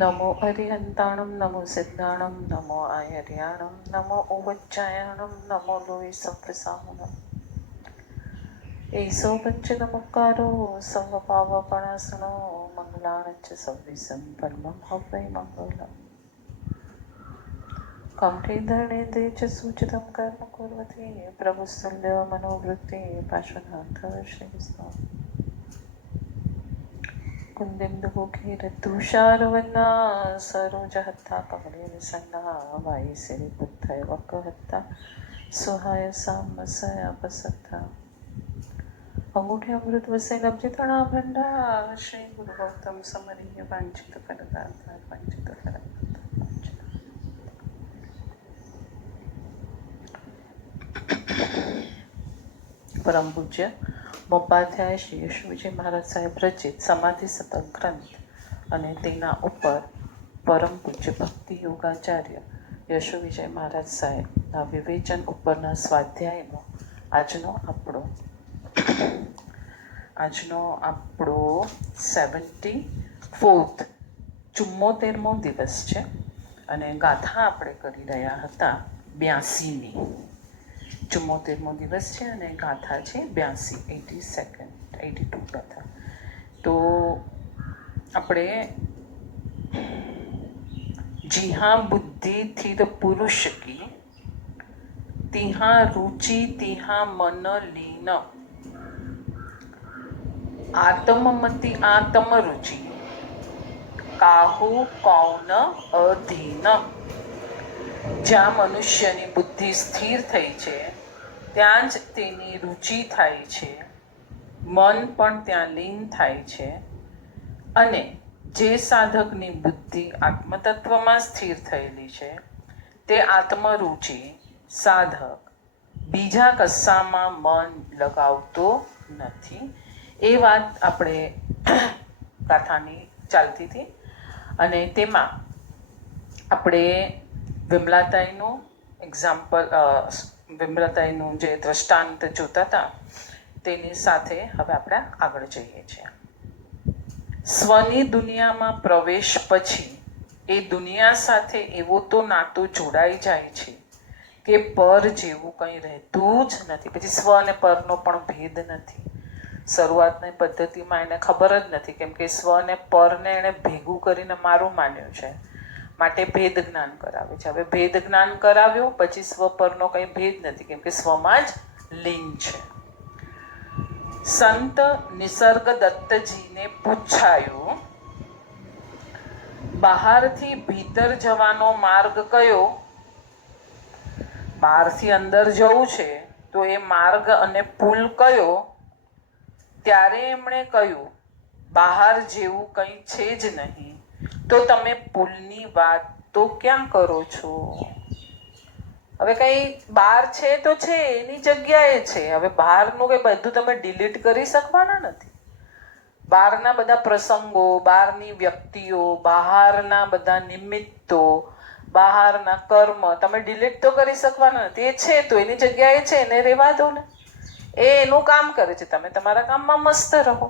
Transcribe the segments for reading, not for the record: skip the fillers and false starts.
નમો અરિહંતાણમ નમો સિદ્ધાણમ નમો આયર્યાણમ નમો ઉવચ્ચાયણમ નમો લોહી સપ્રસાહનમ એસો પંચ નમકારો સર્વ પાવપણાસનો મંગલાણચ સવ્વિસમ પરમં હવૈ મંગલમ કંઠેન્દ્રનેન્દ્રે ચ સૂચિતમ કર્મ કુર્વતી પ્રભુસ્તુલ્ય મનોવૃત્તિ પાર્શ્વનાથ શ્રીકૃષ્ણ कुन्दिन्दुमुखीरतुषारवन्ना सरोजहत्ता कमलेरसन्ना वायिसिरिपुत्थय वक्रहत्ता सुहाय सामसयापसत्ता अंगूठे अमृत वसे लब्धितणा भंडार श्री गुरु गौतम समरीय वांछित फलदाता वांछित परम पूज्य મોપાધ્યાય શ્રી યશુવિજય મહારાજ સાહેબ રચિત સમાધિ શતક ગ્રંથ અને તેના ઉપર પરમ પૂજ્ય ભક્તિ યોગાચાર્ય યશુવિજય મહારાજ સાહેબના વિવેચન ઉપરના સ્વાધ્યાયનો આજનો આપણો 74મો દિવસ છે અને ગાથા આપણે કરી રહ્યા હતા 82મી 74મો દિવસ છે અને ગાથા છે 82 ગાથા. તો આપણે જીહા બુદ્ધિ થિર પુરુષ કી તિહા રુચિ તિહા મન લીન આત્મમતિ આત્મરુચિ કાહુ કૌન અધીન. જ્યાં મનુષ્યની બુદ્ધિ સ્થિર થઈ છે ત્યાં જ તેની રુચિ થાય છે, મન પણ ત્યાં લીન થાય છે અને જે સાધકની બુદ્ધિ આત્મતત્વમાં સ્થિર થયેલી છે તે આત્મરુચિ સાધક બીજા કશામાં મન લગાવતો નથી. એ વાત આપણે ગાથાની ચાલતી હતી અને તેમાં આપણે વિમલાતાઈનું વિમલાતાઈનું જે દ્રષ્ટાંત જોતા હતા તેની સાથે હવે આપણે આગળ જઈએ છીએ. સ્વની દુનિયામાં પ્રવેશ પછી એ દુનિયા સાથે એવો તો નાતો જોડાઈ જાય છે કે પર જેવું કંઈ રહેતું જ નથી. પછી સ્વ અને પરનો પણ ભેદ નથી. શરૂઆતની પદ્ધતિમાં એને ખબર જ નથી, કેમ કે સ્વ અને પરને એણે ભેગું કરીને મારું માન્યું છે, માટે ભેદ જ્ઞાન કરાવે છે. હવે ભેદ જ્ઞાન કરાવ્યું પછી સ્વ પરનો કંઈ ભેદ નથી, કેમ કે સ્વમાં જ લીન છે. સંત નિસર્ગ દત્તજીને પૂછાયું, બહારથી ભીતર જવાનો માર્ગ કયો? બહારથી અંદર જવું છે તો એ માર્ગ અને પુલ કયો? ત્યારે એમણે કહ્યું, બહાર જેવું કંઈ છે જ નહીં, તો તમે પુલની વાત તો ક્યાં કરો છો? હવે કંઈ બહાર છે તો છે, એની જગ્યાએ છે. હવે બહારનું કંઈ બધું તમે ડિલીટ કરી શકવાના નથી. બહારના બધા પ્રસંગો, બહારની વ્યક્તિઓ, બહારના બધા નિમિત્તો, બહારના કર્મ તમે ડિલીટ તો કરી શકવાના નથી. એ છે તો એની જગ્યાએ છે, એને રહેવા દો ને. એ એનું કામ કરે છે, તમે તમારા કામમાં મસ્ત રહો.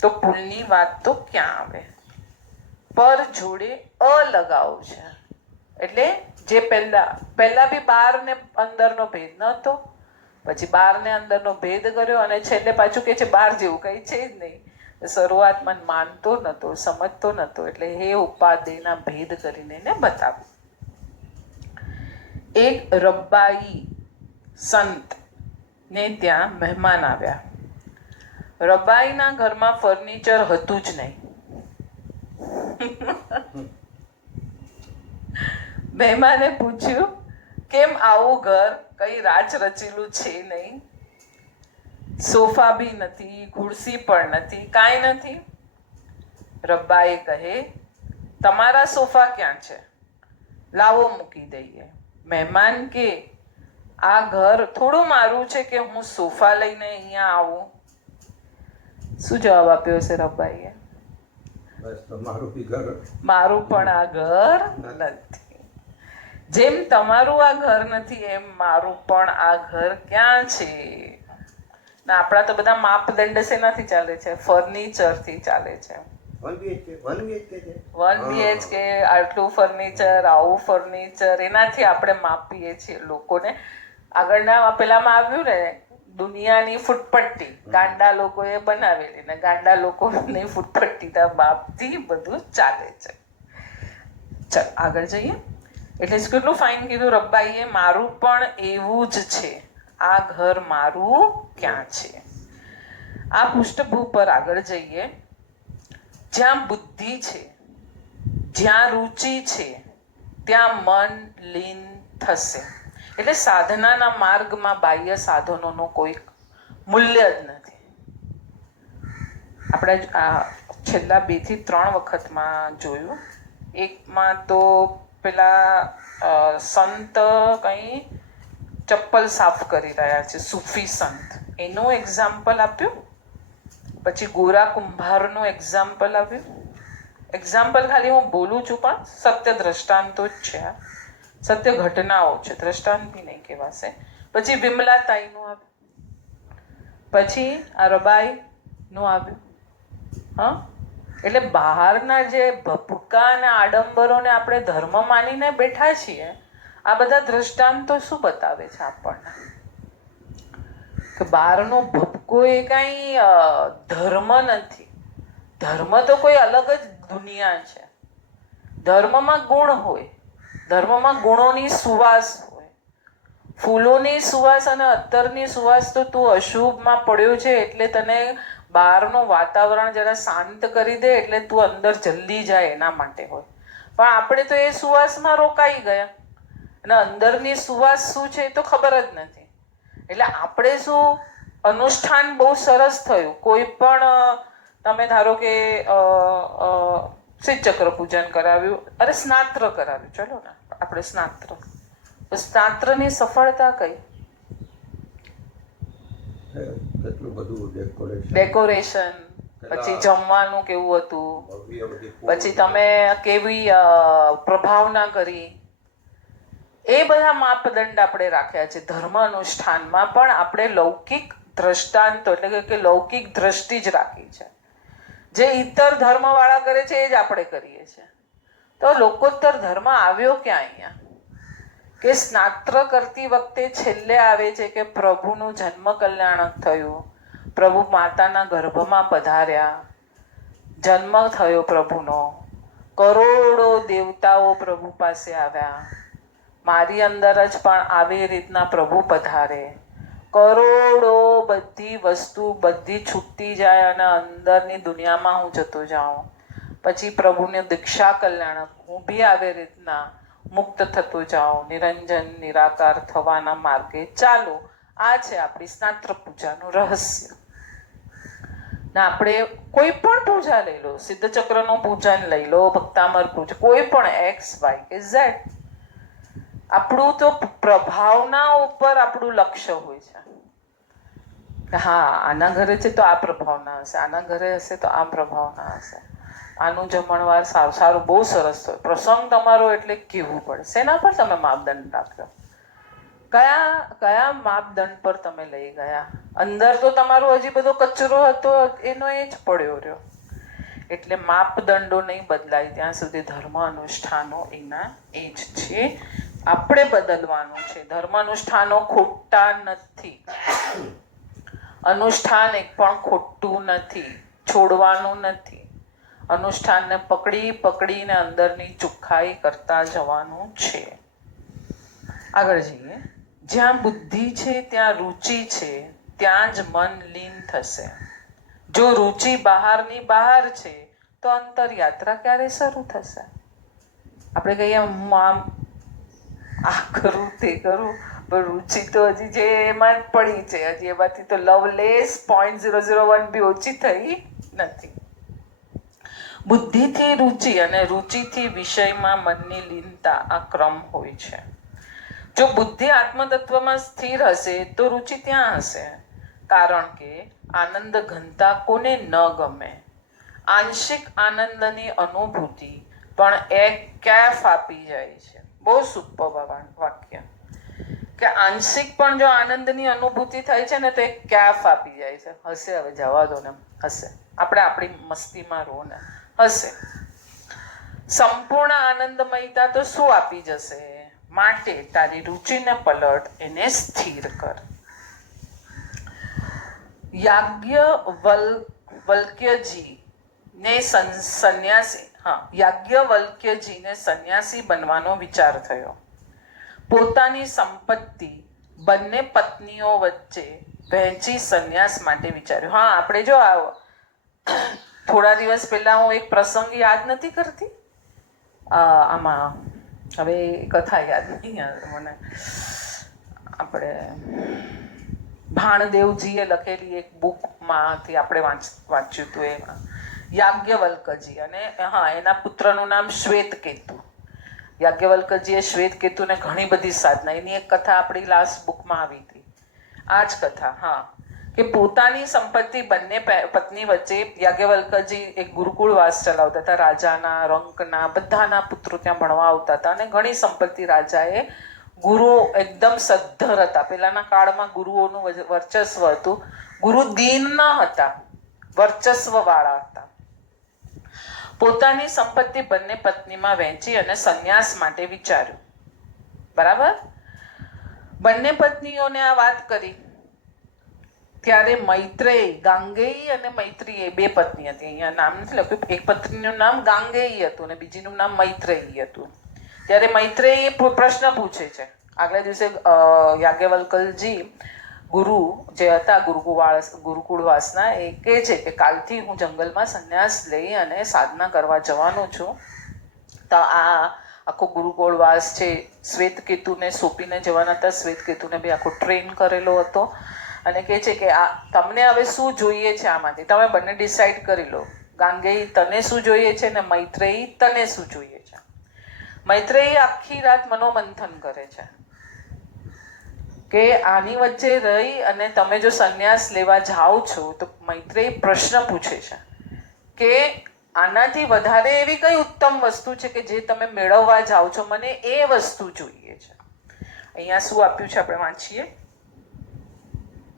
તો પુલની વાત તો ક્યાં આવે? પર જોડે અ લગાવ છે. એટલે જે પહેલા બી બહાર ને અંદરનો ભેદ નહોતો, પછી બહાર ને અંદરનો ભેદ કર્યો અને છેલ્લે પાછું કે છે બહાર જેવું કંઈ છે જ નહીં. શરૂઆતમાં માનતો નહોતો, સમજતો નહોતો, એટલે હે ઉપાદેયના ભેદ કરીને એને બતાવ્યું. એક રબ્બાઈ સંત ને ત્યાં મહેમાન આવ્યા. રબાઈના ઘરમાં ફર્નિચર હતું જ નહીં. મહેમાને પૂછ્યું, કેમ આવું ઘર? કઈ રાચ રચેલું છે નહીં? સોફા બી નથી, ખુરશી પણ નથી, કાંઈ નથી. રબ્બાઈ કહે, તમારા સોફા ક્યાં છે? લાવો મૂકી દઈએ. મહેમાન કે, આ ઘર થોડું મારું છે કે હું સોફા લઈને અહીંયા આવું? શું જવાબ આપ્યો છે રબ્બાઈએ? મારું પણ આ ઘર નથી. જેમ તમારું આ ઘર નથી એમ મારું પણ આ ઘર ક્યાં છે? ને આપણા તો બધા માપદંડ શેનાથી ચાલે છે? ફર્નિચરથી ચાલે છે. 1 BHK આટલું ફર્નિચર, આવું ફર્નિચર, એનાથી આપણે માપીએ છીએ લોકોને. આગળના પેલામાં આવ્યું ને, દુનિયાની ફૂટપટ્ટી ગાંડા લોકોએ બનાવેલી, ને ગાંડા લોકોની ફૂટપટ્ટીના માપથી બધું ચાલે છે. ચાલ આગળ જઈએ. એટલે જ કેટલું ફાઇન કીધું રબ્બાઈએ, મારું પણ એવું જ છે, આ ઘર મારું ક્યાં છે. આ પૃષ્ઠભૂ પર આગળ જઈએ. જ્યાં બુદ્ધિ છે, જ્યાં રુચિ છે, ત્યાં મન લીન થશે. એટલે સાધનાના માર્ગમાં બાહ્ય સાધનોનું કોઈ મૂલ્ય જ નથી. આપણે આ છેલ્લા 2 થી 3 વખતમાં જોયું. એકમાં તો પેલા સંત કંઈ ચપ્પલ સાફ કરી રહ્યા છે, સૂફી સંત, એનું એક્ઝામ્પલ આપ્યું. પછી ગોરા કુંભારનું એક્ઝામ્પલ આવ્યું. એક્ઝામ્પલ ખાલી હું બોલું છું, પણ સત્ય દ્રષ્ટાંતો જ છે, સત્ય ઘટનાઓ છે, દ્રષ્ટાંત બી નહીં કહેવાશે. પછી વિમલાતાઈનું આવ્યું, પછી આ રબાઈનું આવ્યું. હા, એટલે બહારના જે ભપકા અને આડંબરોને આપણે ધર્મ માનીને બેઠા છીએ, આ બધા દ્રષ્ટાંતો શું બતાવે છે આપણને? કે બહારનો ભપકો એ કાંઈ ધર્મ નથી. ધર્મ તો કોઈ અલગ જ દુનિયા છે. ધર્મમાં ગુણ હોય, ધર્મમાં ગુણોની સુવાસ હોય. ફૂલોની સુવાસ અને અત્તરની સુવાસ તો તું અશુભમાં પડ્યો છે એટલે તને બહારનું વાતાવરણ જરા શાંત કરી દે એટલે તું અંદર જલ્દી જાય એના માટે હોય. પણ આપણે તો એ સુવાસમાં રોકાઈ ગયા અને અંદરની સુવાસ શું છે એ તો ખબર જ નથી. એટલે આપણે શું, અનુષ્ઠાન બહુ સરસ થયું. કોઈ પણ તમે ધારો કે શ્રીચક્ર પૂજન કરાવ્યું, અરે સ્નાત્ર કરાવ્યું, ચલો ને આપણે સ્નાત્ર, તો સ્નાત્રની સફળતા કઈ? ડેકોરેશન, પછી જમવાનું કેવું હતું, પછી તમે કેવી પ્રભાવના કરી, એ બધા માપદંડ આપણે રાખ્યા છે. ધર્મ અનુષ્ઠાનમાં પણ આપણે લૌકિક દ્રષ્ટાંતો એટલે કે લૌકિક દ્રષ્ટિ જ રાખી છે. જે ઇતર ધર્મવાળા કરે છે એ જ આપણે કરીએ છીએ. તો લોકોત્તર ધર્મ આવ્યો ક્યાં અહીંયા? કે સ્નાત્ર કરતી વખતે છેલ્લે આવે છે કે પ્રભુનું જન્મ કલ્યાણ થયું, પ્રભુ માતાના ગર્ભમાં પધાર્યા, જન્મ થયો પ્રભુનો, કરોડો દેવતાઓ પ્રભુ પાસે આવ્યા, મારી અંદર જ પણ આવી રીતના પ્રભુ પધારે, કરોડો બધી વસ્તુ બધી છૂટતી જાય અને અંદરની દુનિયામાં હું જતો જાઉં. પછી પ્રભુને દીક્ષા કલ્યાણ, હું બી આવી રીતના મુક્ત થતો જાઉં, નિરંજન નિરાકાર થવાના માર્ગે ચાલો. આ છે આપણી સ્નાત્ર પૂજાનું રહસ્ય. ને આપણે કોઈ પણ પૂજા લઈ લો, સિદ્ધચક્રનું પૂજન લઈ લો, ભક્તામર પૂજન, કોઈ પણ એક્સ વાય કે ઝેડ, આપણું તો પ્રભાવના ઉપર આપણું લક્ષ્ય હોય છે. હા, આના ઘરે છે તો આ પ્રભાવના હશે, આના ઘરે હશે તો આ પ્રભાવના હશે, આનું જમણવાર સારું સારું બહુ સરસ હોય, પ્રસંગ તમારો એટલે કહેવું પડે. શેના પર તમે માપદંડ રાખ્યો? કયા માપદંડ પર તમે લઈ ગયા? અંદર તો તમારો હજી બધો કચરો હતો એનો એ જ પડ્યો રહ્યો. એટલે માપદંડો નહીં બદલાય ત્યાં સુધી ધર્મ અનુષ્ઠાનો એના એ જ છે. આપણે બદલવાનું છે. ધર્મ અનુષ્ઠાનો ખોટા નથી, અનુષ્ઠાન એક પણ ખોટું નથી, છોડવાનું નથી. અનુષ્ઠાનને પકડીને અંદરની ચોખ્ખાઈ કરતા જવાનું છે. આગળ જઈએ. જ્યાં બુદ્ધિ છે ત્યાં રુચિ છે, ત્યાં જ મન લીન થશે. જો રુચિ બહારની બહાર છે તો અંતર યાત્રા ક્યારે શરૂ થશે? આપણે કહીએ હું આમ આ કરું તે કરું, પણ રુચિ તો હજી જે એમાં જ પડી છે, હજી એમાંથી તો લવલેસ 0.001 બી ઓછી થઈ નથી. બુદ્ધિથી રુચિ અને રુચિથી વિષયમાં મનની લીનતા આ ક્રમ હોય છે. જો બુદ્ધિ આત્મતત્વમાં સ્થિર હશે તો રુચિ ત્યાં હશે. કારણ કે આનંદ ઘનતા કોને ન ગમે? આંશિક આનંદની અનુભૂતિ પણ એક કેફ આપી જાય છે. બહુ સુપર વાક્ય. કે આંશિક પણ જો આનંદની અનુભૂતિ થાય છે ને તો એક કેફ આપી જાય છે. હશે, હવે જવા દો ને, હશે. આપણે આપણી મસ્તીમાં રહો ને, હશે. સંપૂર્ણ આનંદમયતા તો શું આપી જશે? માટે તારી રુચિને પલટ, એને સ્થિર કર. યાજ્ઞવલ્ક્યજીને સંન્યાસી બનવાનો વિચાર થયો. પોતાની સંપત્તિ બંને પત્નીઓ વચ્ચે વહેંચી સંન્યાસ માટે વિચાર્યું. હા, આપણે જો થોડા દિવસ પહેલા હું એક પ્રસંગ યાદ નથી કરતી આમાં, હવે કથા યાદ નહીં મને, આપણે ભાણદેવજીએ લખેલી એક બુકમાંથી આપણે વાંચ્યું હતું એમાં યાજ્ઞવલ્કજી, અને હા, એના પુત્રનું નામ શ્વેતકેતુ. યાજ્ઞવલ્કજીએ શ્વેતકેતુને ઘણી બધી સાધના, એની એક કથા આપણી લાસ્ટ બુકમાં આવી હતી, આ જ કથા. હા, કે પોતાની સંપત્તિ બંને પત્ની વચ્ચે યાજ્ઞવલ્કજી એક ગુરુકુળવાસ ચલાવતા હતા. રાજાના, રંકના, બધાના પુત્રો ત્યાં ભણવા આવતા હતા, અને ઘણી સંપત્તિ રાજાએ. ગુરુ એકદમ સદ્ધર હતા. પેલાના કાળમાં ગુરુઓનું વર્ચસ્વ હતું. ગુરુ દીન ન હતા, વર્ચસ્વ વાળા હતા. પોતાની સંપત્તિ બંને પત્નીમાં વહેંચી અને સંન્યાસ માટે વિચાર્યું. બરાબર? બંને પત્નીઓને આ વાત કરી ત્યારે મૈત્રેયી, ગાંગેયી અને મૈત્રેયી બે પત્ની હતી. અહીંયા નામ નથી લખ્યું. એક પત્નીનું નામ ગાંગેયી હતું અને બીજીનું નામ મૈત્રેયી હતું. ત્યારે મૈત્રેયી પ્રશ્ન પૂછે છે. આગલા દિવસે યાજ્ઞવલ્કજી ગુરુ જે હતા ગુરુકુળવાસના, એ કહે છે કે કાલથી હું જંગલમાં સંન્યાસ લઈ અને સાધના કરવા જવાનો છું. તો આ આખો ગુરુકુળવાસ છે શ્વેતકેતુને સોંપીને જવાના હતા. શ્વેતકેતુને બી આખો ટ્રેન કરેલો હતો, અને કહે છે કે આ તમને હવે શું જોઈએ છે આમાંથી, તમે બંને ડિસાઈડ કરી લો. ગાંગેયી, તને શું જોઈએ છે, ને મૈત્રેયી, તને શું જોઈએ છે. મૈત્રેયી આખી રાત મનોમંથન કરે છે કે આની વચ્ચે રહી અને તમે જો સંન્યાસ લેવા જાઓ છો તો મૈત્રેયી પ્રશ્ન પૂછે છે કે આનાથી વધારે એવી કઈ ઉત્તમ વસ્તુ છે કે જે તમે મેળવવા જાઓ છો, મને એ વસ્તુ જોઈએ છે. અહીંયા શું આપ્યું છે આપણે વાંચીએ.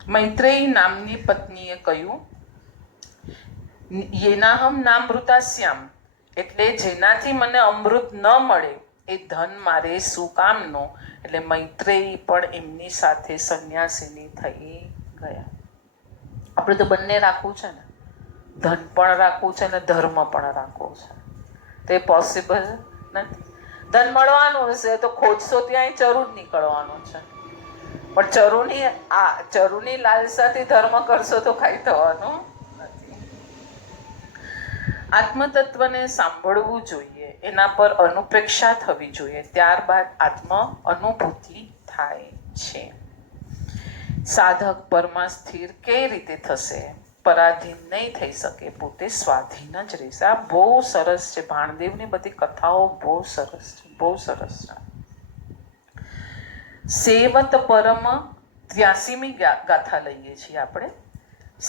મૈત્રેયી નામની પત્નીએ કહ્યું, યેનાહમ નામૃતાસ્યામ, એટલે જેનાથી મને અમૃત ન મળે એ ધન મારે શું કામનું. એટલે મૈત્રેયી પણ એમની સાથે સંન્યાસીની થઈ ગયા. આપણે તો બંને રાખવું છે ને, ધન પણ રાખવું છે ને ધર્મ પણ રાખવો છે. તો એ પોસિબલ નથી. ધન મળવાનું હશે તો ખોજશો ત્યાંય ચરુ જ નીકળવાનું છે, પણ ચરુની લાલસાથી ધર્મ કરશો તો કાંઈ થવાનું નથી. આત્મતત્વને સાંભળવું જોઈએ, એના પર અનુપ્રેક્ષા થવી જોઈએ, ત્યારબાદ આત્મ અનુભૂતિ થાય છે. સાધક પરમાં સ્થિર કઈ રીતે થશે? પરાધીન નહીં થઈ શકે, પોતે સ્વાધીન જ રહેશે. આ બહુ સરસ છે. ભાણદેવની બધી કથાઓ બહુ સરસ છે, બહુ સરસ છે. સેવત પરમ 83મી ગાથા લઈએ છીએ આપણે.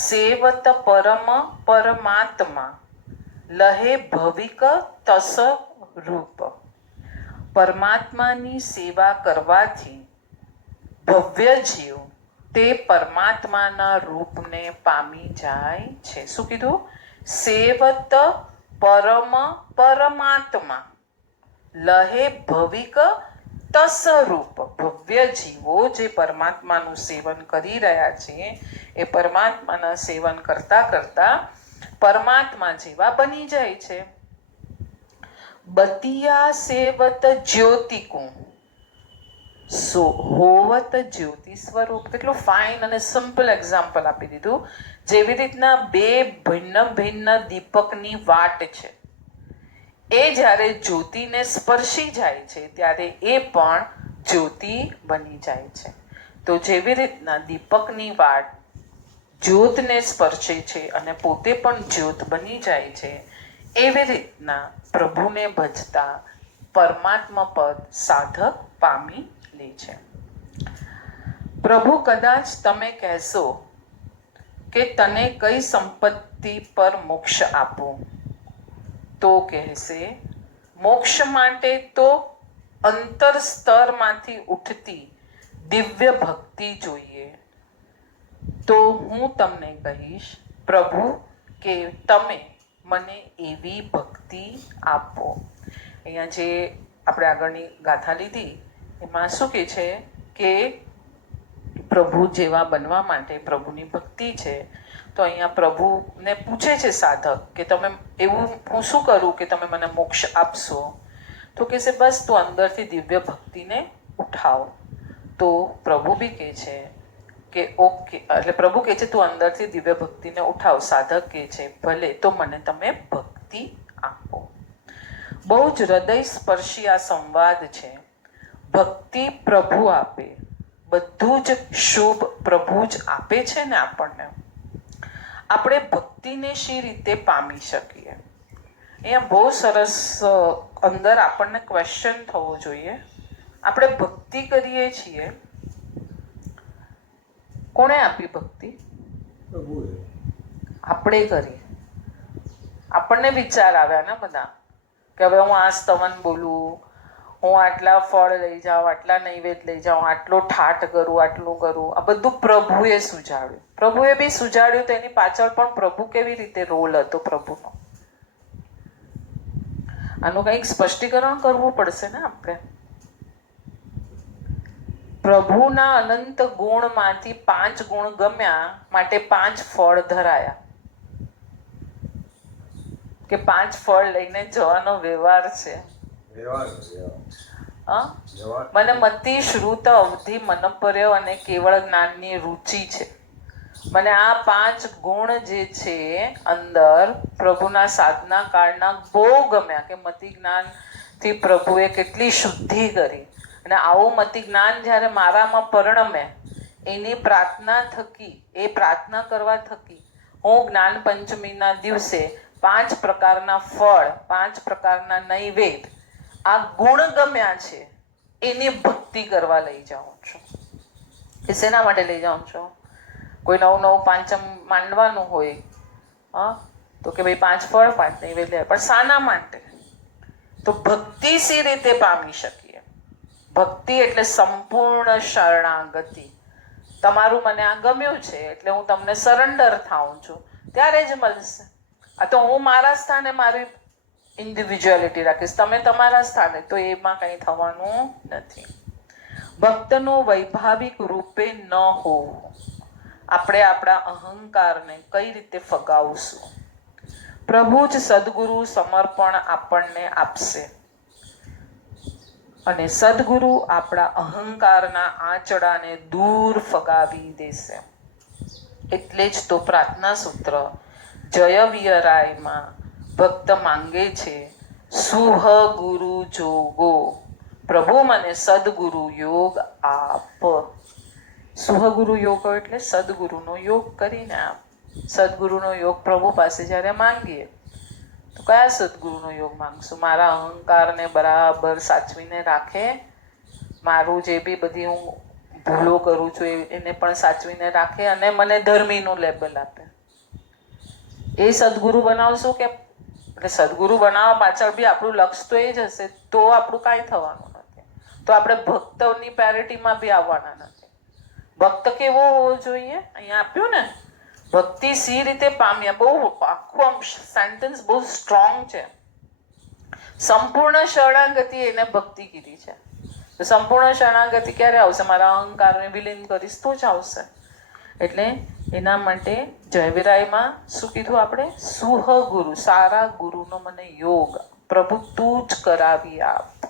સેવત પરમ પરમાત્મા લહે ભવિક તસ રૂપ. પરમાત્માની સેવા કરવાથી ભવ્ય જીવ તે પરમાત્માના રૂપને પામી જાય છે. શું કીધું? સેવત પરમ પરમાત્મા લહે ભવિક તસ્વરૂપ. ભવ્ય જીવો જે પરમાત્માનું સેવન કરી રહ્યા છે એ પરમાત્માના સેવન કરતા કરતા પરમાત્મા જેવા બની જાય છે. બતિયા સેવત જ્યોતિકું હોવત જ્યોતિ સ્વરૂપ. કેટલું ફાઇન અને સિમ્પલ એક્ઝામ્પલ આપી દીધું. જેવી રીતના બે ભિન્ન ભિન્ન દીપકની વાટ છે, એ જ્યારે જ્યોતિને સ્પર્શી જાય છે ત્યારે એ પણ જ્યોતિ બની જાય છે. તો જેવી રીતના દીપકની વાટ જ્યોતને સ્પર્શે છે અને પોતે પણ જ્યોત બની જાય છે, એવી રીતના પ્રભુને ભજતા પરમાત્મા પદ સાધક પામી લે છે. પ્રભુ કદાચ તમે કહેશો કે તને કઈ સંપત્તિ પર મોક્ષ આપું, તો કહેશે મોક્ષ માટે તો અંતર સ્તરમાંથી ઉઠતી દિવ્ય ભક્તિ જોઈએ, તો હું તમને કહીશ પ્રભુ કે તમે મને એવી ભક્તિ આપો. અહીંયા જે આપણે આગળની ગાથા લીધી એમાં શું કહે છે કે પ્રભુ જેવા બનવા માટે પ્રભુની ભક્તિ છે. તો અહીંયા પ્રભુને પૂછે છે સાધક કે તમે એવું હું શું કરું કે તમે મને મોક્ષ આપશો? તો કહે છે બસ તું અંદરથી દિવ્ય ભક્તિને ઉઠાવ. તો પ્રભુ બી કહે છે કે ઓકે, એટલે પ્રભુ કહે છે તું અંદરથી દિવ્ય ભક્તિને ઉઠાવ. સાધક કહે છે ભલે, તો મને તમે ભક્તિ આપો. બહુ જ હૃદય સ્પર્શી આ સંવાદ છે. ભક્તિ પ્રભુ આપે, બધું જ શુભ પ્રભુ જ આપે છે ને આપણને. આપણે ભક્તિને શી રીતે પામી શકીએ? અહીંયા બહુ સરસ અંદર આપણને ક્વેશ્ચન થવો જોઈએ. આપણે ભક્તિ કરીએ છીએ, કોણે આપી ભક્તિ? આપણે કરીએ. આપણને વિચાર આવ્યા ને બધા કે હવે હું આ સ્તવન બોલું, હું આટલા ફળ લઈ જાઉં, આટલા નૈવેદ્ય લઈ જાઉં, આટલો ઠાઠ કરું, આટલું કરું. આ બધું પ્રભુએ સુજાડ્યું. પ્રભુએ બી સુજાડ્યું તો એની પાછળ પણ પ્રભુ કેવી રીતે રોલ હતો પ્રભુનો, આનું કંઈક સ્પષ્ટીકરણ કરવું પડશે ને આપણે. પ્રભુના અનંત ગુણમાંથી 5 ગુણ ગમ્યા માટે 5 ફળ ધરાયા, કે 5 ફળ લઈને જવાનો વ્યવહાર છે. મને મતિ શ્રુત અવધિ મનપર્ય અને કેવળ જ્ઞાનની રુચિ છે. મને આ 5 ગુણ જે છે અંદર પ્રભુના સાધના કાળના બહુ ગમ્યા, કે મતિ જ્ઞાનથી પ્રભુએ કેટલી શુદ્ધિ કરી. અને આવું મતિ જ્ઞાન જ્યારે મારામાં પરિણમે એની પ્રાર્થના થકી, એ પ્રાર્થના કરવા થકી હું જ્ઞાન પંચમીના દિવસે 5 પ્રકારના ફળ, 5 પ્રકારના નૈવેદ્ય, આ ગુણ ગમ્યા છે એની ભક્તિ કરવા લઈ જાઉં છું. એ શેના માટે લઈ જાઉં છું? કોઈ નવું પાંચમ માંડવાનું હોય તો કે ભાઈ 5 ફળ 5 નૈવેદ્ય, પણ શાના માટે? તો ભક્તિ સી રીતે પામી શકીએ? ભક્તિ એટલે સંપૂર્ણ શરણાગતિ. તમારું મને આ ગમ્યું છે એટલે હું તમને સરેન્ડર થાઉં છું, ત્યારે જ મળશે. આ તો હું મારા સ્થાને મારી ઇન્ડિવિજ્યુઆલિટી રાખીશ, તમે તમારા સ્થાને, તો એમાં કંઈ થવાનું નથી. ભક્તનું વૈભાવિક રૂપે ન હોવું. આપણે આપણા અહંકારને કઈ રીતે ફગાવશું? પ્રભુ જ સદગુરુ સમર્પણ આપણને આપશે, અને સદગુરુ આપણા અહંકારના આંચડાને દૂર ફગાવી દેશે. એટલે જ તો પ્રાર્થના સૂત્ર જય વિયરાયમાં ભક્ત માંગે છે, સુહ ગુરુ જોગો, પ્રભુ મને સદગુરુ યોગ આપ. સુહગુરુ યોગ એટલે સદગુરુનો યોગ કરીને આપ. સદગુરુનો યોગ પ્રભુ પાસે જ્યારે માંગીએ તો કયા સદગુરુનો યોગ માંગશું? મારા અહંકારને બરાબર સાચવીને રાખે, મારું જે બી બધી હું ભૂલો કરું છું એને પણ સાચવીને રાખે, અને મને ધર્મીનું લેબલ આપે. એ સદગુરુ બનાવશું કે? એટલે સદગુરુ બનાવવા પાછળ બી આપણું લક્ષ્ય તો એ જ હશે, તો આપણું કાંઈ થવાનું નથી. તો આપણે ભક્તની પેરિટીમાં બી આવવાના નથી. ભક્ત કેવો હોવો જોઈએ? અહીંયા આપ્યું ને, ભક્તિ સી રીતે પામ્યા. બહુ આખું આમ સેન્ટેન્સ બહુ સ્ટ્રોંગ છે. સંપૂર્ણ શરણાગતિ એને ભક્તિ કીધી છે. તો સંપૂર્ણ શરણાગતિ ક્યારે આવશે? મારા અહંકારને વિલીન કરીશ તો જ આવશે. એટલે એના માટે જયવિરાયમાં શું કીધું આપણે? સુહ ગુરુ, સારા ગુરુનો મને યોગ પ્રભુ તું જ કરાવી આપ.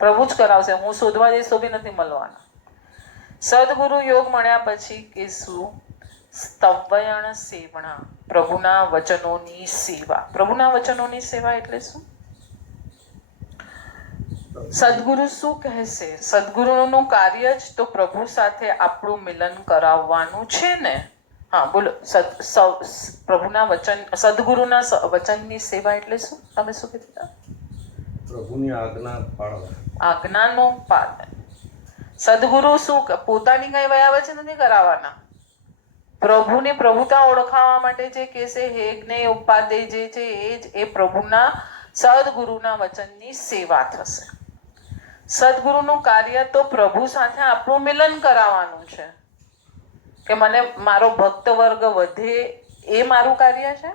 પ્રભુ જ કરાવશે, હું શોધવા જઈશ તો બી નથી મળવાના. સદગુરુ યોગ મળ્યા પછી કે શું? સ્તવયણ સેવણા, પ્રભુના વચનોની સેવા. પ્રભુના વચનોની સેવા એટલે શું? સદગુરુ શું કહેશે? સદગુરુનું કાર્ય જ તો પ્રભુ સાથે આપણું મિલન કરાવવાનું છે ને. હા બોલો, પ્રભુના વચન, સદગુરુના વચનની સેવા એટલે શું? તમે શું કીધું? પ્રભુની આજ્ઞા પાળવા. આજ્ઞાનો પાલન. સદગુરુ શું પોતાની કઈ વયાવચ નથી કરાવવાના. પ્રભુની પ્રભુતા ઓળખાવા માટે જે કહેશે હે જ્ઞેય ઉપાધ્યાય જે છે એ જ એ પ્રભુના સદગુરુના વચનની સેવા થશે. સદગુરુનું કાર્ય તો પ્રભુ સાથે આપણું મિલન કરાવવાનું છે કે મને મારો ભક્ત વર્ગ વધે, એ મારું કાર્ય છે.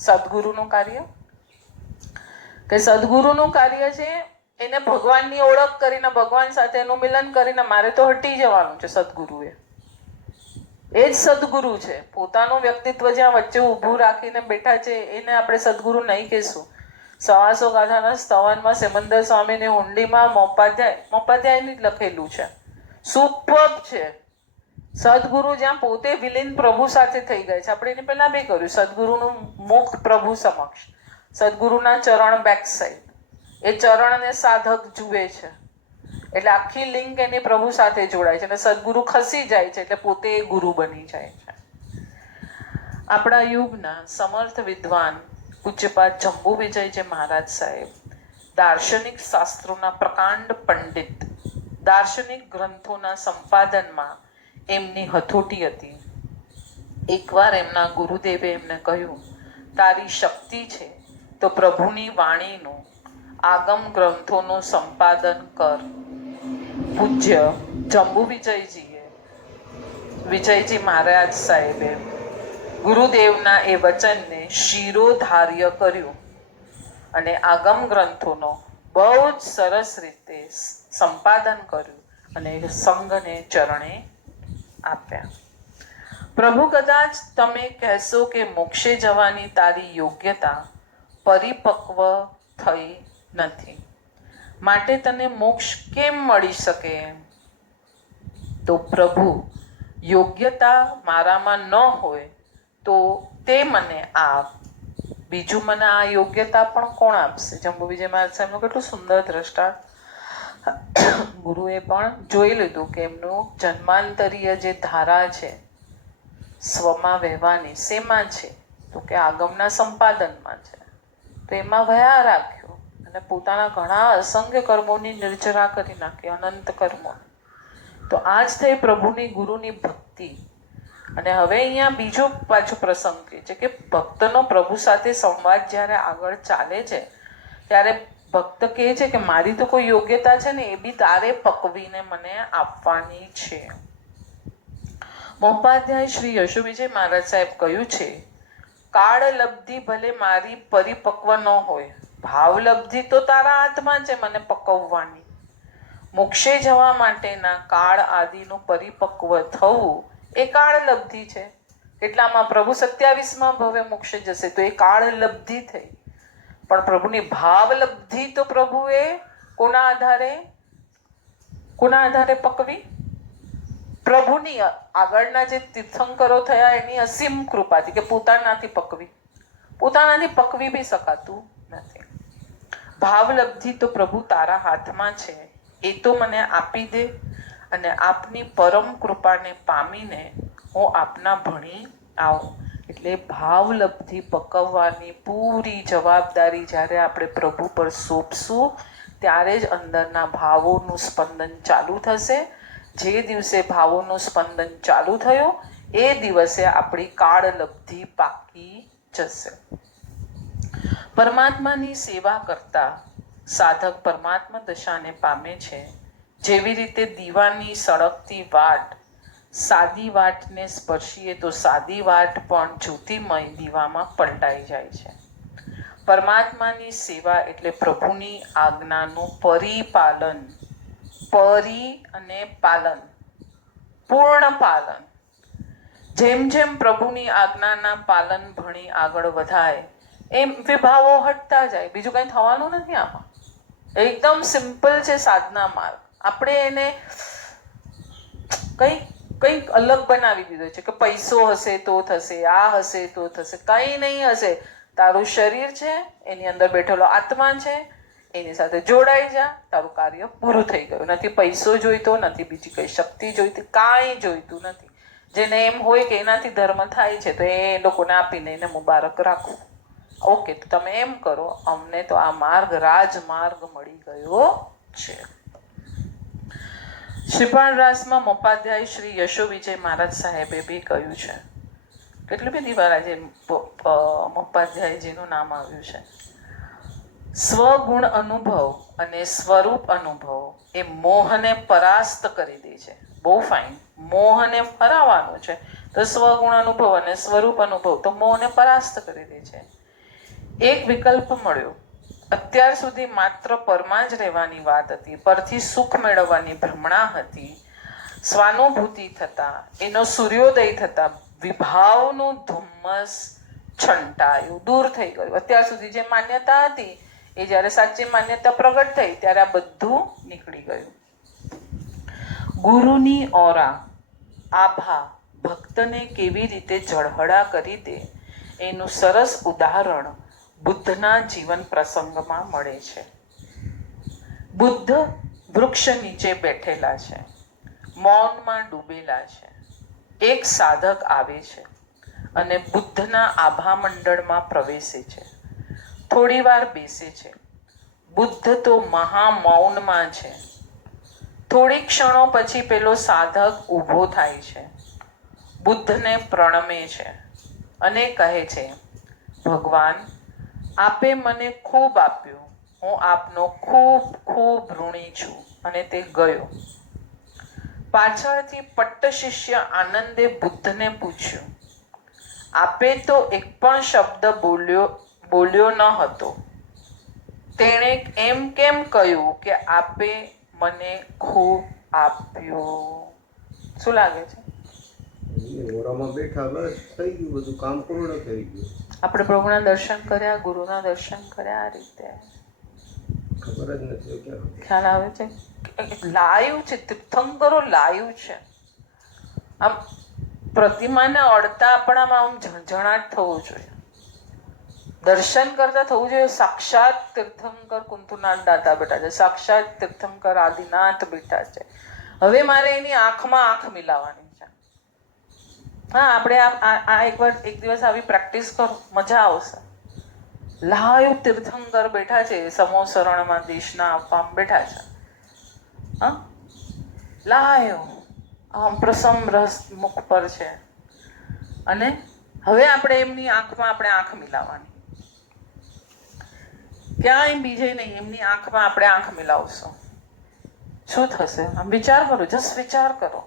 સદગુરુનું કાર્ય કે સદગુરુનું કાર્ય છે એને ભગવાનની ઓળખ કરીને, ભગવાન સાથે એનું મિલન કરીને મારે તો હટી જવાનું છે. સદગુરુએ એ જ સદગુરુ છે. પોતાનું વ્યક્તિત્વ જ્યાં વચ્ચે ઊભું રાખીને બેઠા છે એને આપણે સદગુરુ નહીં કહેશું. સવાસો ગાથાના સ્તવનમાં સિમંદર સ્વામીની હુંડીમાં મોપાધ્યાયની જ લખેલું છે. સુપર્બ છે. સદગુરુ જ્યાં પોતે વિલીન પ્રભુ સાથે થઈ ગયા છે. આપણે એની પહેલા બી કર્યું. સદગુરુનું મુખ પ્રભુ સમક્ષ, સદગુરુના ચરણ બેક સાઈડ, એ ચરણને સાધક જુએ છે એટલે આખી લિંક એની પ્રભુ સાથે જોડાય છે અને સદગુરુ ખસી જાય છે એટલે પોતે એ ગુરુ બની જાય છે. આપણા યુગના સમર્થ વિદ્વાન પૂજ્યપાદ જંબુ વિજયજી મહારાજ સાહેબ દાર્શનિક શાસ્ત્રોના પ્રકાંડ પંડિત, દાર્શનિક ગ્રંથોના સંપાદનમાં એમની હથોટી હતી. એકવાર એમના ગુરુદેવે એમને કહ્યું, તારી શક્તિ છે તો પ્રભુની વાણીનું, આગમ ગ્રંથોનું સંપાદન કર. પૂજ્ય જંબુ વિજયજી મહારાજ સાહેબે ગુરુદેવના એ વચનને શિરોધાર્ય કર્યું અને આગમ ગ્રંથોનો બહુ જ સરસ રીતે સંપાદન કર્યું અને સંઘને ચરણે આપ્યા. પ્રભુ કદાચ તમે કહેશો કે મોક્ષે જવાની તારી યોગ્યતા પરિપક્વ થઈ નથી, માટે તને મોક્ષ કેમ મળી શકે? તો પ્રભુ, યોગ્યતા મારામાં ન હોય તો તે મને આપ, બીજું મને આ યોગ્યતા પણ કોણ આપશે? જંબુ વિજય મહારાજ સાહેબનું કેટલું સુંદર દ્રષ્ટાંત. ગુરુએ પણ જોઈ લીધું કે એમનું જન્માંતરીય જે ધારા છે સ્વમાં વહેવાની, શેમાં છે? તો કે આગમના સંપાદનમાં છે. તો એમાં વયા રાખ્યો અને પોતાના ઘણા અસંખ્ય કર્મોની નિર્જરા કરી નાખી, અનંત કર્મો. તો આ જ થઈ પ્રભુની ગુરુની ભક્તિ. અને હવે અહીંયા બીજો પાછો પ્રસંગ છે કે ભક્તનો પ્રભુ સાથે સંવાદ જ્યારે આગળ ચાલે છે ત્યારે ભક્ત કહે છે કે મારી તો કોઈ યોગ્યતા છે ને, એ બી તારે પકવીને મને આપવાની છે. મોપાધ્યાય શ્રી યશુ વિજય મહારાજ સાહેબ કહ્યું છે, કાળ લબ્ધિ ભલે મારી પરિપક્વ ન હોય, ભાવ લબ્ધિ તો તારા હાથમાં છે મને પકવવાની. મોક્ષે જવા માટેના કાળ આદિનું પરિપક્વ થવું એ કાળ લબ્ધિ છે. કેટલામાં પ્રભુ 27માં ભવે મોક્ષે જશે તો એ કાળ લબ્ધિ થઈ. પણ પ્રભુની ભાવ લબ્ધિ તો પ્રભુએ કોના આધારે પકવી? પ્રભુની આગળના જે તીર્થંકરો થયા એની અસીમ કૃપાથી, કે પોતાનાથી પકવી બી શકાતું નથી. ભાવ લબ્ધિ તો પ્રભુ તારા હાથમાં છે, એ તો મને આપી દે અને આપની પરમ કૃપાને પામીને હું આપના ભણી આવું. એટલે ભાવ લબ્ધિ પકવવાની પૂરી જવાબદારી જ્યારે આપણે પ્રભુ પર સોંપશું ત્યારે જ અંદરના ભાવોનું સ્પંદન ચાલુ થશે. જે દિવસે ભાવોનું સ્પંદન ચાલુ થયું એ દિવસે આપણી કાળ લબ્ધિ પાકી જશે. પરમાત્માની સેવા કરતા સાધક પરમાત્મા દશાને પામે છે. જેવી રીતે દીવાની સળગતી વાટ, સાદી વાટને સ્પર્શીએ તો સાદી વાટ પણ જ્યોતિમય દીવામાં પલટાઈ જાય છે. પરમાત્માની સેવા એટલે પ્રભુની આજ્ઞાનું પરિપાલન, પૂર્ણ પાલન. જેમ જેમ પ્રભુની આજ્ઞાના પાલન ભણી આગળ વધાય એમ વિભાવો હટતા જાય. બીજું કંઈ થવાનું નથી આમાં. એકદમ સિમ્પલ છે સાધના માર્ગ. આપણે એને કંઈક અલગ બનાવી દીધો છે કે પૈસો હશે તો થશે, આ હશે તો થશે. કંઈ નહીં હશે. તારું શરીર છે, એની અંદર બેઠેલો આત્મા છે, એની સાથે જોડાઈ જા, તારું કાર્ય પૂરું થઈ ગયું. નથી પૈસો જોઈતો, નથી બીજી કઈ શક્તિ જોઈતી, કાંઈ જોઈતું નથી. જેને એમ હોય કે એનાથી ધર્મ થાય છે તો એ લોકોને આપીને એને મુબારક રાખવું. ઓકે, તો તમે એમ કરો, અમને તો આ માર્ગ રાજમાર્ગ મળી ગયો છે. શ્રીપાળ રાસમાં મોપાધ્યાય શ્રી યશો વિજય મહારાજ સાહેબે બી કહ્યું છે. કેટલી બધી વાર આજે મોપાધ્યાયજીનું નામ આવ્યું છે. સ્વગુણ અનુભવ અને સ્વરૂપ અનુભવ એ મોહને પરાસ્ત કરી દે છે. બહુ ફાઇન. મોહને હરાવવાનું છે તો સ્વગુણ અનુભવ અને સ્વરૂપ અનુભવ તો મોહને પરાસ્ત કરી દે છે. એક વિકલ્પ મળ્યો. અત્યાર સુધી માત્ર પરમાં જ રહેવાની વાત હતી, પરથી સુખ મેળવવાની ભ્રમણા હતી. સ્વાનુભૂતિ થતા, એનો સૂર્યોદય થતા વિભાવનું ધુમ્મસ છંટાયું, દૂર થઈ ગયું. અત્યાર સુધી જે માન્યતા હતી એ જ્યારે સાચી માન્યતા પ્રગટ થઈ ત્યારે આ બધું નીકળી ગયું. ગુરુની ઓરા, આભા ભક્તને કેવી રીતે ઝળહળા કરી દે એનું સરસ ઉદાહરણ બુદ્ધના જીવન પ્રસંગમાં મળે છે. બુદ્ધ વૃક્ષ નીચે બેઠેલા છે, મૌનમાં ડૂબેલા છે. એક સાધક આવે છે અને બુદ્ધના આભા મંડળમાં પ્રવેશે છે. થોડી વાર બેસે છે. બુદ્ધ તો મહામૌનમાં છે. થોડી ક્ષણો પછી પેલો સાધક ઊભો થાય છે, બુદ્ધને પ્રણમે છે અને કહે છે, ભગવાન, આપે મને ખૂબ આપ્યું, હું આપનો ખૂબ ખૂબ ઋણી છું. અને તે ગયો. પાછળથી પટ્ટ શિષ્ય આનંદે બુદ્ધને પૂછ્યું, આપે તો એક પણ શબ્દ બોલ્યો ન હતો. તેણે એમ કેમ કહ્યું કે આપે મને ખૂબ આપ્યું? શું લાગે છે? ઓરામાં બેઠા બસ થઈ ગયું, બધું કામ પૂર્ણ થઈ ગયું. આપણે પ્રભુના દર્શન કર્યા, ગુરુના દર્શન કર્યા, આ રીતે ખબર જ નથી ક્યાં. ખ્યાલ આવે છે? લાઈવ છે, તીર્થંકરો લાઈવ છે. આમ પ્રતિમાને અડતા આપણામાં આમ ઝણઝણાટ થવો જોઈએ, દર્શન કરતા થવું જોઈએ. સાક્ષાત તીર્થંકર કુંતુનાથ દાતા બેઠા છે, સાક્ષાત તીર્થંકર આદિનાથ બેઠા છે. હવે મારે એની આંખમાં આંખ મિલાવવાની છે. હા, આપણે આ એક દિવસ આવી પ્રેક્ટિસ કરો, મજા આવશે. લાઈવ તીર્થંકર બેઠા છે, સમોસરણમાં દેશના આપવામાં બેઠા છે. હા, લાઈવ આમ પ્રસમ રસ મુખ પર છે. અને હવે આપણે એમની આંખમાં આપણે આંખ મિલાવવાની, ક્યાંય બીજે નહીં, એમની આંખમાં આપણે આંખ મિલાવશું. શું થશે? આમ વિચાર કરો, જસ્ટ વિચાર કરો.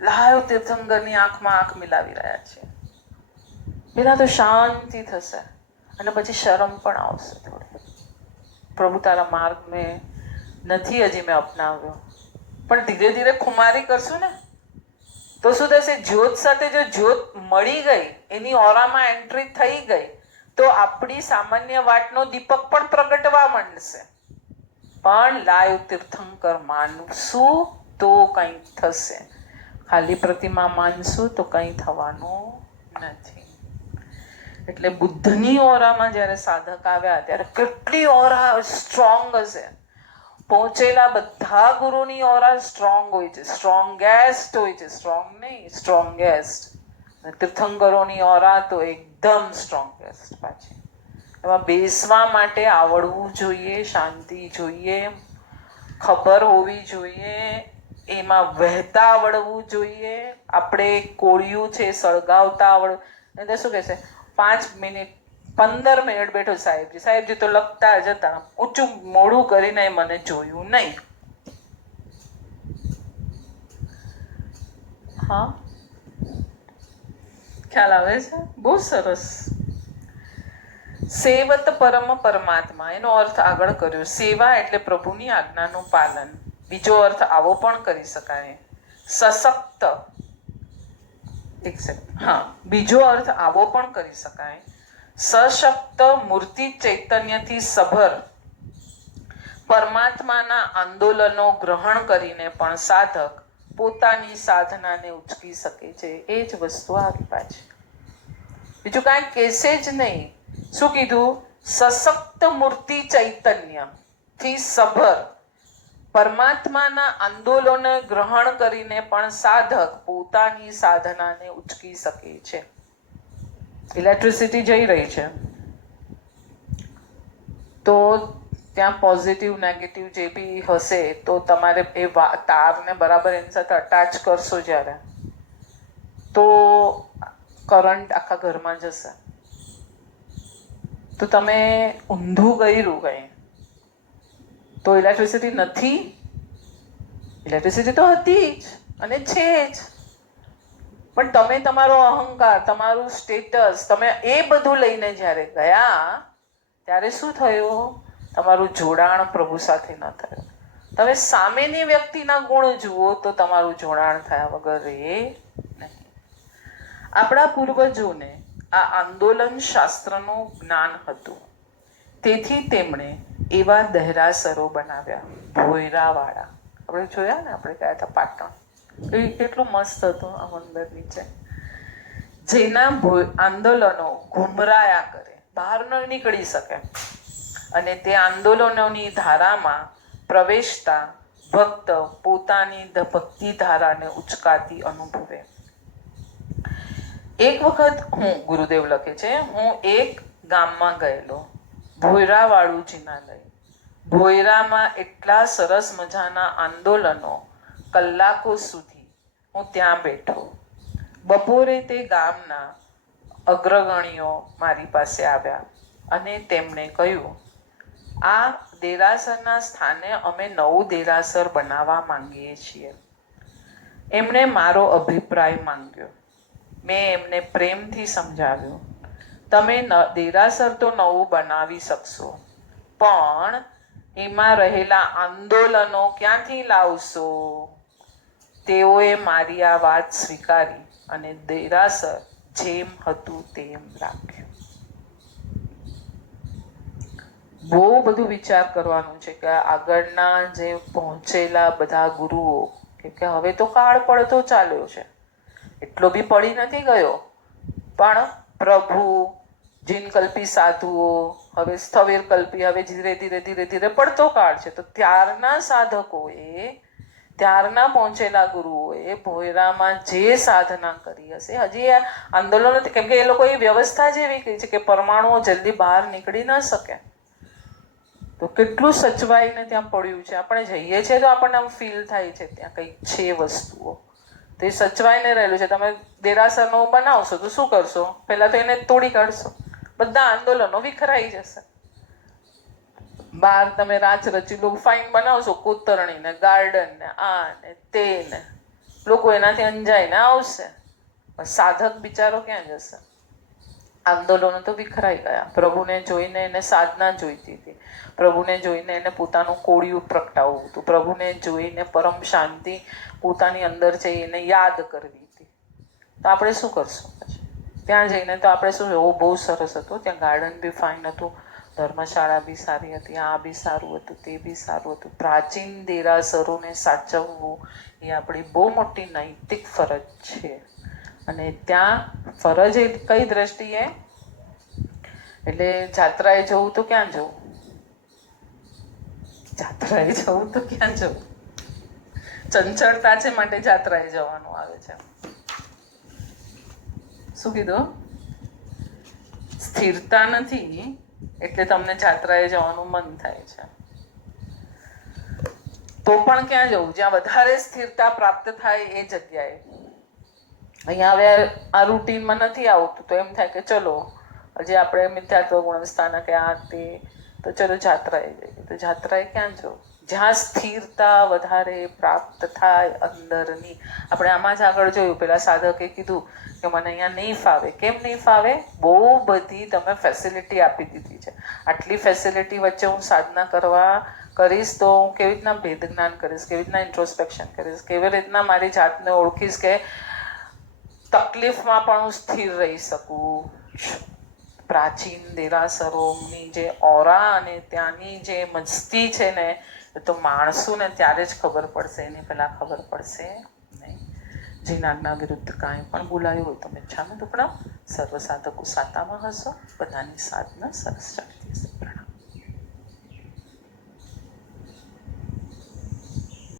લાઈવ તીર્થંકરની આંખમાં આંખ મિલાવી રહ્યા છે. પેલા તો શાંતિ થશે અને પછી શરમ પણ આવશે થોડી. પ્રભુ, તારા માર્ગ મેં નથી હજી મેં અપનાવ્યો, પણ ધીરે ધીરે ખુમારી કરશું ને તો શું થશે? જ્યોત સાથે જો જ્યોત મળી ગઈ, એની ઓરામાં એન્ટ્રી થઈ ગઈ, તો આપણી સામાન્ય વાટનો દીપક પણ પ્રગટવા માંડશે. પણ લાઈવ તીર્થંકર માનશું તો કંઈક થશે. ખાલી પ્રતિમા માનશું તો કંઈ થવાનું નથી. એટલે બુદ્ધની ઓરામાં જ્યારે સાધક આવ્યા ત્યારે કેટલી ઓરા સ્ટ્રોંગ હશે. પહોંચેલા બધા ગુરુની ઓરા સ્ટ્રોંગ હોય છે, સ્ટ્રોંગેસ્ટ હોય છે. સ્ટ્રોંગ નહીં, સ્ટ્રોંગેસ્ટ. તીર્થંકરોની ઓરા તો એકદમ સ્ટ્રોંગેસ્ટ. પાછી એમાં બેસવા માટે આવડવું જોઈએ, શાંતિ જોઈએ, ખબર હોવી જોઈએ, એમાં વહેતા આવડવું જોઈએ. આપણે કોળિયું છે સળગાવતા આવડવું. એટલે શું કહે છે, 5 મિનિટ 15 મિનિટ બેઠો સાહેબજી, સાહેબજી તો લખતા જતા, ઊંચું મોઢું કરીને મને જોયું નહીં. હા, ખ્યાલ આવે છે? બહુ સરસ. સેવત પરમ પરમાત્મા, એનો અર્થ આગળ કર્યો. સેવા એટલે પ્રભુની આજ્ઞાનું પાલન. બીજો અર્થ આવો પણ કરી શકાય, સશક્ત. હા, બીજો અર્થ આવો પણ કરી શકાય, સશક્ત મૂર્તિ ચૈતન્યથી સભર પરમાત્માના આંદોલનો ગ્રહણ કરીને પણ સાધક પોતાની સાધનાને ઉચકી શકે છે. એ જ વસ્તુ આવી પાછી, બીજું કાંઈ કહેશે જ નહીં. શું કીધું? સશક્ત મૂર્તિ ચૈતન્ય થી સભર પરમાત્માના આંદોલનો ગ્રહણ કરીને પણ સાધક પોતાની સાધનાને ઉચકી શકે છે. ઇલેક્ટ્રિસિટી જઈ રહી છે તો ત્યાં પોઝિટિવ નેગેટિવ જે બી હશે તો તમારે એ તારને બરાબર એની સાથે અટેચ કરશો જ્યારે, તો કરંટ આખા ઘરમાં જશે. તો તમે ઊંધું કર્યું કંઈ તો ઇલેક્ટ્રિસિટી નથી? ઇલેક્ટ્રિસિટી તો હતી જ અને છે જ, પણ તમે તમારો અહંકાર, તમારું સ્ટેટસ, તમે એ બધું લઈને જ્યારે ગયા ત્યારે શું થયું? તમારું જોડાણ પ્રભુ સાથે ન થયું. તમે સામેની વ્યક્તિના ગુણ જુઓ તો તમારું જોડાણ થયા વગર એ નહીં. આપણા પૂર્વજોને આ આંદોલન શાસ્ત્રનું જ્ઞાન હતું, તેથી તેમણે એવા દેરાસરો બનાવ્યા, ભોયરાવાળા. આપણે જોયા ને, આપણે ગયા હતા પાટણ, એ કેટલું મસ્ત હતું આ મંદિર નીચે, જેના આંદોલનો ઘુમરાયા કરે, બહાર ન નીકળી શકે, અને તે આંદોલનોની ધારામાં પ્રવેશતા ભક્ત પોતાની ભક્તિ ધારાને ઉચકાતી અનુભવે. એક વખત ગુરુદેવ લખે છે, હું એક ગામમાં ગયેલો, ભોયરાવાળું જિનાલય. ભોયરામાં એટલા સરસ મજાના આંદોલનો, કલાકો સુધી હું ત્યાં બેઠો. બપોરે તે ગામના અગ્રગણીઓ મારી પાસે આવ્યા અને તેમણે કહ્યું, આ દેરાસરના સ્થાને અમે નવું દેરાસર બનાવવા માંગીએ છીએ. એમણે મારો અભિપ્રાય માંગ્યો. મેં એમને પ્રેમથી સમજાવ્યું, તમે દેરાસર તો નવું બનાવી શકશો, પણ એમાં રહેલા આંદોલનો ક્યાંથી લાવશો? તેઓએ મારી આ વાત સ્વીકારી અને દેરાસર જેમ હતું તેમ રાખ્યું. બહુ બધું વિચાર કરવાનું છે કે આગળના જે પહોંચેલા બધા ગુરુઓ, કે હવે તો કાળ પડતો ચાલ્યો છે, એટલો બી પડી નથી ગયો, પણ પ્રભુ, જીનકલ્પી સાધુઓ, હવે સ્થવિર કલ્પી, હવે ધીરે ધીરે ધીરે ધીરે પડતો કાળ છે. તો ત્યારના સાધકોએ, ત્યારના પહોંચેલા ગુરુઓએ ભોયરામાં જે સાધના કરી હશે, હજી આંદોલન, કેમ કે એ લોકોએ વ્યવસ્થા જેવી કરી છે કે પરમાણુઓ જલ્દી બહાર નીકળી ન શકે. તો કેટલું સચવાઈને ત્યાં પડ્યું છે. આપણે જઈએ છીએ તો આપણને આમ ફીલ થાય છે ત્યાં કંઈક છે વસ્તુઓ, તો એ સચવાઈને રહેલું છે. તમે દેરાસરનો બનાવશો તો શું કરશો? પહેલા તો એને તોડી કાઢશો, બધા આંદોલનો વિખરાઈ જશે. બહાર તમે રાચ રચીલું ફાઇન બનાવશો, કોતરણી ને ગાર્ડન ને આ ને તે ને, લોકો એનાથી અંજાઈને આવશે, પણ સાધક બિચારો ક્યાં જશે? આંદોલનો તો વિખરાઈ ગયા. પ્રભુને જોઈને એને સાધના જોઈતી હતી, પ્રભુને જોઈને એને પોતાનું કોળિયું પ્રગટાવવું હતું, પ્રભુને જોઈને પરમ શાંતિ પોતાની અંદર જઈને યાદ કરવી હતી. તો આપણે શું કરશું પછી? ત્યાં જઈને તો આપણે શું, બહુ સરસ હતું, ત્યાં ગાર્ડન બી ફાઇન હતું, ધર્મશાળા બી સારી હતી, આ બી સારું હતું, તે બી સારું હતું. પ્રાચીન દેરાસરોને સાચવવું એ આપણી બહુ મોટી નૈતિક ફરજ છે. અને ત્યાં ફરજ એ કઈ દ્રષ્ટિએ, એટલે જાત્રાએ જવું તો ક્યાં જવું? જાત્રાએ જવું તો ક્યાં જવું? ચંચળતા છે માટે જાત્રાએ જવાનું આવે છે. શું કીધું? સ્થિરતા નથી એટલે તમને જાત્રાએ જવાનું મન થાય છે. તો પણ ક્યાં જવું? જ્યાં વધારે સ્થિરતા પ્રાપ્ત થાય એ જગ્યાએ. અહીંયા હવે આ રૂટીનમાં નથી આવતું તો એમ થાય કે ચલો હજી આપણે મિથ્યાત્વ ગુણસ્થાન કે આ તે, તો ચલો જાત્રાએ જઈએ. તો જાત્રાએ ક્યાં જવું? જ્યાં સ્થિરતા વધારે પ્રાપ્ત થાય અંદરની. આપણે આમાં જ આગળ જોયું, પેલા સાધકે કીધું કે મને અહીંયા નહીં ફાવે. કેમ નહીં ફાવે? બહુ બધી તમે ફેસિલિટી આપી દીધી છે. આટલી ફેસિલિટી વચ્ચે હું સાધના કરીશ તો હું કેવી રીતના ભેદ જ્ઞાન કરીશ, કેવી રીતના ઇન્ટ્રોસ્પેક્શન કરીશ, કેવી રીતના મારી જાતને ઓળખીશ કે તકલીફમાં પણ હું સ્થિર રહી શકું. પ્રાચીન દેરાસરોની જે ઓરા અને ત્યાંની જે મસ્તી છે ને, એ તો માણસોને ત્યારે જ ખબર પડશે, એની પહેલાં ખબર પડશે નહીં. જીનાજ્ઞા વિરુદ્ધ કાંઈ પણ બોલાયું હોય તો મિચ્છામી દુક્કડમ. સર્વ સાધકો સાતામાં હશો. બધાની સાધના સરસ ચાલતી હશે.